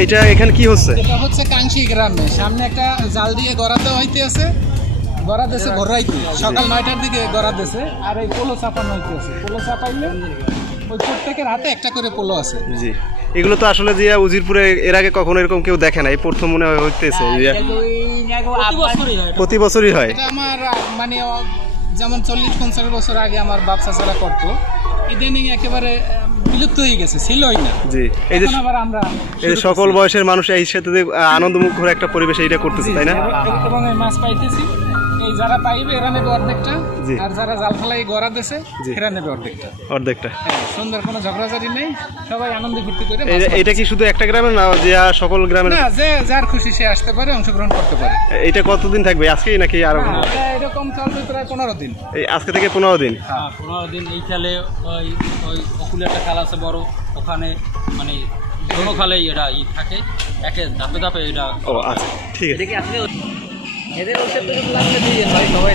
এইটা এখানে কি হচ্ছে? এটা হচ্ছে কাঞ্চি গ্রামে সামনে একটা জাল দিয়ে গড়াতে হইতে আছে, গড়া দেশে ভরাইতে সকাল 9টার দিকে গড়া দেশে। আর এই পোলো চাপানো হইতে আছে, পোলো চাপাইলে ওই প্রত্যেকের হাতে একটা করে পোলো আছে। জি, এগুলো তো আসলে যে উজিরপুরে এর আগে কখনো এরকম কেউ দেখে না, এই প্রথম মনে হয় হইতেছে। প্রতি বছরই হয়। এটা আমার মানে যেমন 40-50 বছর আগে আমার বাপ চাচারা করতো, ইদানিং একেবারে বিলুপ্ত হয়ে গেছে, ছিলই না। জি, এই যে আবার আমরা এই যে সকল বয়সের মানুষ এই সাথে আনন্দমুখর একটা পরিবেশ এইটা করতেছে, তাই না? এবং এই মাছ পাইতেছি, এই যারা পাইবে এরা নেবে অর্ধেকটা, আর যারা জাল ফেলাই গড়া দেশে এরা নেবে অর্ধেকটা। সুন্দর, কোনো ঝগড়াঝাড়ি নেই, সবাই আনন্দ ফুর্তি করে। এটা কি শুধু একটা গ্রামে না, যে সকল গ্রামে? না, যে যার খুশি সে আসতে পারে, অংশগ্রহণ করতে পারে। এটা কতদিন থাকবে, আজকেই নাকি আরো? এরকম চলবে প্রায় 15 দিন। এই আজকে থেকে 15 দিন? হ্যাঁ, 15 দিন। এই খেলে ওই অকুলে একটা খেলা আছে বড়, ওখানে মানে দোনো খালেই এটা থাকে, একে ধাপে ধাপে এটা। ও আচ্ছা, ঠিক আছে। এদের ওষুধ লাগলে দিয়ে ভাই সবাই